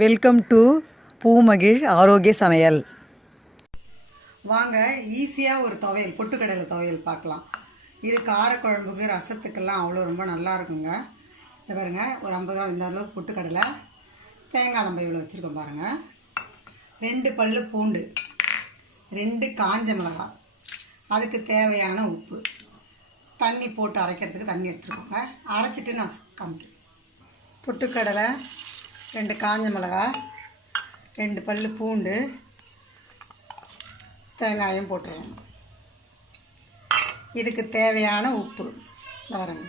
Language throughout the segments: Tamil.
வெல்கம் டு பூமகிழ் ஆரோக்கிய சமையல். வாங்க ஈஸியாக ஒரு துவையல், பொட்டுக்கடலை துவையல் பார்க்கலாம். இது காரக்குழம்புக்கு ரசத்துக்கெல்லாம் அவ்வளோ ரொம்ப நல்லா இருக்குங்க. இதை பாருங்கள், ஒரு 50 கிராம் இந்த அளவுக்கு பொட்டுக்கடலை, தேங்காய் நம்ம இவ்வளோ வச்சுருக்கோம் பாருங்கள். 2 பல்லு பூண்டு, 2 காஞ்ச மிளகாய், அதுக்கு தேவையான உப்பு, தண்ணி போட்டு அரைக்கிறதுக்கு தண்ணி எடுத்துருக்கோங்க. அரைச்சிட்டு நான் காமிக்கிறேன். பொட்டுக்கடலை, 2 காஞ்ச மிளகாய், 2 பல்லு பூண்டு, தேங்காயும் போட்டுருவோம். இதுக்கு தேவையான உப்பு பாருங்க.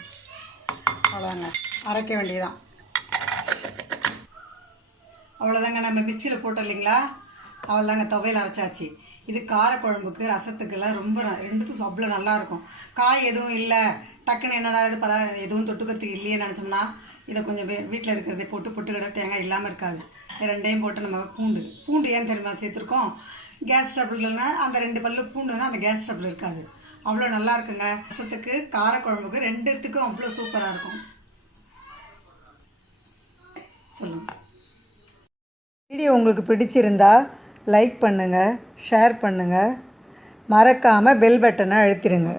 அவ்வளோதாங்க, அரைக்க வேண்டியதான். அவ்வளோதாங்க, நம்ம மிக்சியில் போட்டோம் இல்லைங்களா, அவ்வளோதாங்க, துவையல் அரைச்சாச்சு. இது காரக்குழம்புக்கு ரசத்துக்கெல்லாம் ரொம்ப ரெண்டுத்துக்கும் அவ்வளோ நல்லாயிருக்கும். காய் எதுவும் இல்லை, டக்குன்னு என்னடா இது எதுவும் தொட்டுக்கிறதுக்கு இல்லையே நினச்சோம்னா இதை கொஞ்சம் வீட்டில் இருக்கிறதே போட்டு பொட்டுக்கடலை தேங்காய் இல்லாமல் இருக்காது. ரெண்டையும் போட்டு நம்ம பூண்டு ஏன் தெரியுமா சேர்த்துருக்கோம், கேஸ் ஸ்டவ்லனா அந்த 2 பல்லு பூண்டுனா அந்த கேஸ் ஸ்டவ்வில் இருக்காது. அவ்வளோ நல்லா இருக்குங்க. ரசத்துக்கு காரக்குழம்புக்கு ரெண்டுத்துக்கும் அவ்வளோ சூப்பராக இருக்கும். சொல்லுங்கள். வீடியோ உங்களுக்கு பிடிச்சிருந்தா லைக் பண்ணுங்கள், ஷேர் பண்ணுங்கள், மறக்காமல் பெல் பட்டனை அழுத்திடுங்க.